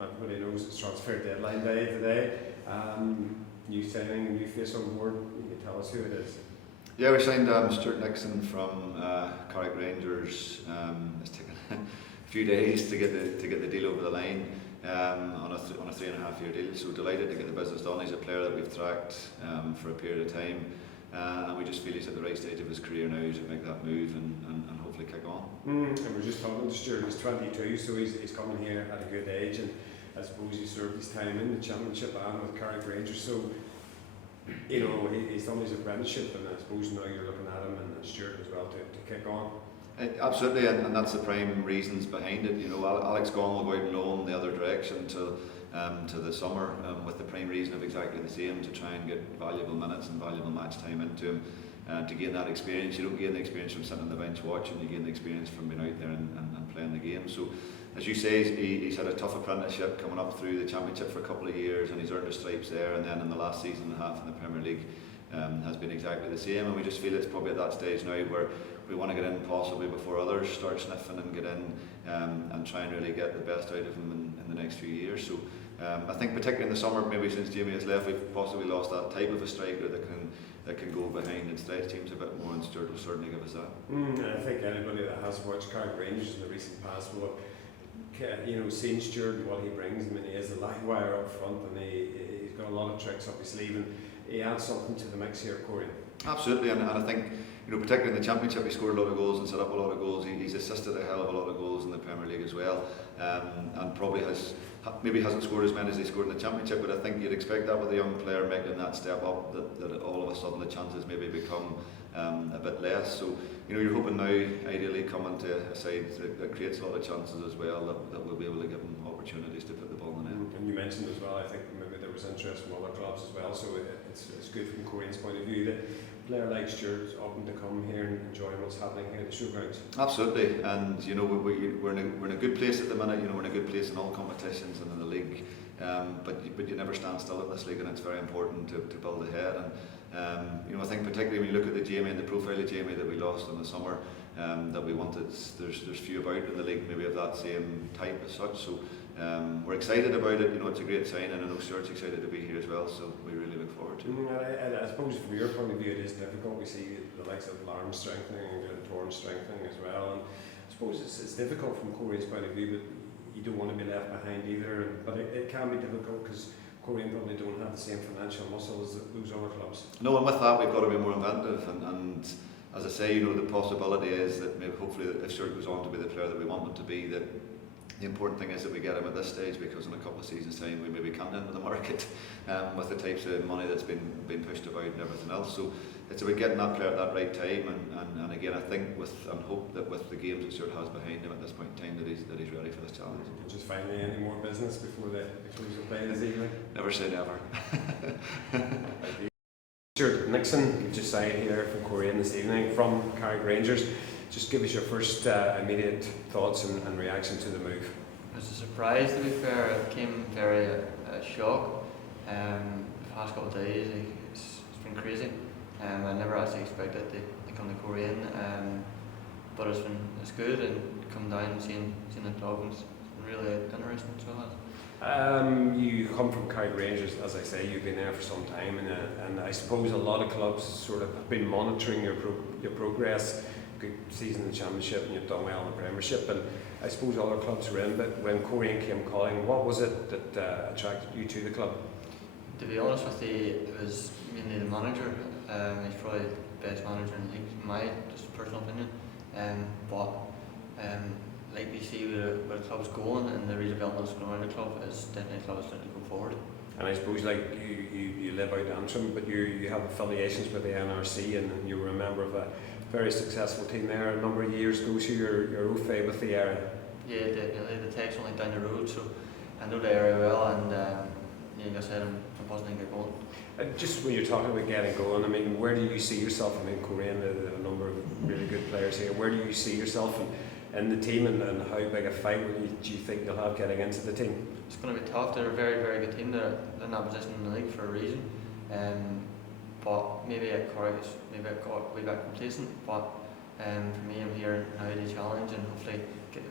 Everybody knows it's transfer deadline day today. New signing, new face on board. You can tell us who it is. Yeah, we signed Stewart Nixon from Carrick Rangers. It's taken a few days to get the deal over the line on a 3.5-year deal. So delighted to get the business done. He's a player that we've tracked for a period of time, and we just feel he's at the right stage of his career now to make that move and hopefully kick on. And we're just talking to Stewart. He's 22, so he's coming here at a good age, and I suppose he served his time in the Championship and with Carrick Rangers. So you know he's done his apprenticeship, and I suppose now you're looking at him and Stewart as well to kick on. Absolutely, and that's the prime reasons behind it. You know, Alex Gong will go out and loan the other direction to the summer, with the prime reason of exactly the same, to try and get valuable minutes and valuable match time into him, to gain that experience. You don't gain the experience from sitting on the bench watching, you gain the experience from being out there and playing the game. So as you say, he's had a tough apprenticeship coming up through the Championship for a couple of years, and he's earned his stripes there, and then in the last season and a half in the Premier League has been exactly the same, and we just feel it's probably at that stage now where we want to get in possibly before others start sniffing and get in, and try and really get the best out of him in the next few years. So I think particularly in the summer, maybe since Jamie has left, we've possibly lost that type of a striker that can go behind and stretch teams a bit more, and Stewart will certainly give us that. And I think anybody that has watched Carrick Rangers in the recent past will have seen Stewart and what he brings. I mean, he is a live wire up front, and he's got a lot of tricks up his sleeve, and he adds something to the mix here, Corey. Absolutely, and I think, you know, particularly in the Championship, he scored a lot of goals and set up a lot of goals. He's assisted a hell of a lot of goals in the Premier League as well, and probably maybe hasn't scored as many as he scored in the Championship, but I think you'd expect that with a young player making that step up, that all of a sudden the chances maybe become a bit less. So, you know, you're hoping now, ideally, coming to a side that creates a lot of chances as well, that will be able to give him opportunities to put the ball in the net. And you mentioned as well, I think maybe there was interest from other clubs as well, so it's good from Corane's point of view that a player like Stewart is open to come here and enjoy what's happening here at the showgrounds. Absolutely, and you know, we're in a good place at the minute. You know, we're in a good place in all competitions and in the league, but you never stand still in this league, and it's very important to build ahead. And you know, I think particularly when you look at the Jamie and the profile of Jamie that we lost in the summer, that we wanted, there's few about in the league maybe of that same type as such. So we're excited about it. You know, it's a great sign, and I know Stuart's excited to be here as well. So we really look forward to it. And I suppose from your point of view, it is difficult. We see the likes of Larne strengthening and Torrance strengthening as well, and I suppose it's difficult from Corane's point of view, but you don't want to be left behind either. But it can be difficult because Coleraine probably don't have the same financial muscle as those other clubs. No, and with that we've got to be more inventive, and as I say, you know, the possibility is that maybe hopefully if Stewart goes on to be the player that we want him to be, that the important thing is that we get him at this stage, because in a couple of seasons time we maybe can't enter the market with the types of money that's been pushed about and everything else. So it's about getting that player at that right time, and again I think and hope that with the games that Stewart has behind him at this point in time that he's ready for this challenge. And just finally, any more business before the close of play this evening? Never say never. Stewart Nixon, you just signed here from Coleraine this evening from Carrick Rangers. Just give us your first immediate thoughts and reaction to the move. It was a surprise, to be fair. It came very shock. The past couple of days it's been crazy. I never actually expected to come to Coleraine, but it's good, and come down and seeing the club, and it's been really interesting. So you come from Carrick Rangers, as I say, you've been there for some time, and I suppose a lot of clubs sort of have been monitoring your progress. Good season in the Championship, and you've done well in the Premiership, and I suppose other clubs were in, but when Coleraine came calling, what was it that attracted you to the club? to be honest with you, it was mainly the manager. He's probably the best manager in the league, in my just personal opinion. But like we see where the club's going, and the redevelopment that's going around the club, is definitely a club that's going to go forward. And I suppose like you live out Antrim, but you have affiliations with the NRC, and you were a member of a very successful team there a number of years ago, so you're au fait with the area. Yeah, definitely. The tech's only down the road, so I know the area well, and like I said, I'm positive to get going. Just when you're talking about getting going, I mean, where do you see yourself? I mean, Coleraine, there are a number of really good players here. Where do you see yourself in the team, and how big a fight do you think you'll have getting into the team? It's going to be tough. They're a very, very good team. They're in that position in the league for a reason. But maybe at Carrick, maybe I got way back complacent. But for me, I'm here now to challenge and hopefully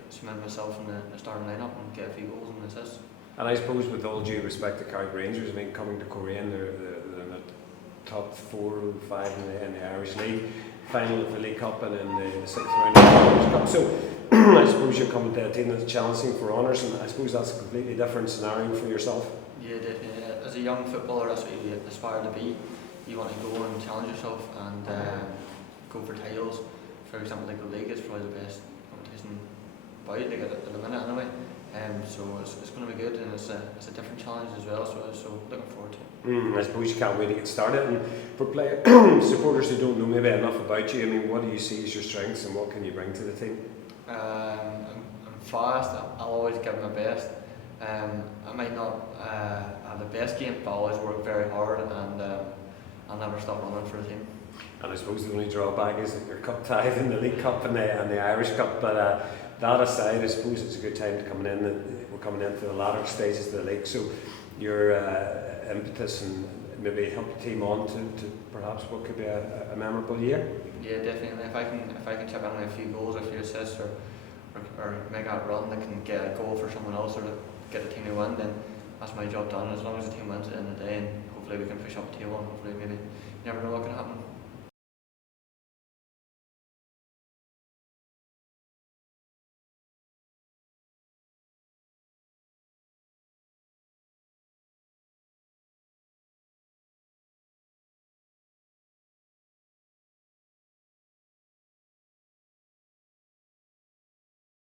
cement myself in the starting lineup and get a few goals and assists. And I suppose, with all due respect to Carrick Rangers, I mean, coming to Coleraine, they're in the top 4 or 5 in the Irish League, final of the League Cup and in the 6th round of the Irish Cup. So I suppose you're coming to a team that's challenging for honours, and I suppose that's a completely different scenario for yourself. Yeah, definitely. As a young footballer, that's what you aspire to be. You want to go and challenge yourself and go for titles. For example, like the league is probably the best competition about like at the minute anyway. So it's going to be good, and it's a different challenge as well. So looking forward to it. I suppose you can't wait to get started. And for supporters who don't know maybe enough about you, I mean, what do you see as your strengths, and what can you bring to the team? I'm fast. I'll always give my best. I might not have the best game, but I always work very hard, and I'll never stop running for the team. And I suppose the only drawback is that you're cup tied in the League Cup and the Irish Cup. But that aside, I suppose it's a good time to come in. We're coming into the latter stages of the league, so your impetus and maybe help the team on to perhaps what could be a memorable year. Yeah, definitely. If I can chip in with a few goals, or a few assists, or make a run that can get a goal for someone else, or to get the team to win, then that's my job done. As long as the team wins at the end of the day, and hopefully we can push up the table, and hopefully maybe you never know what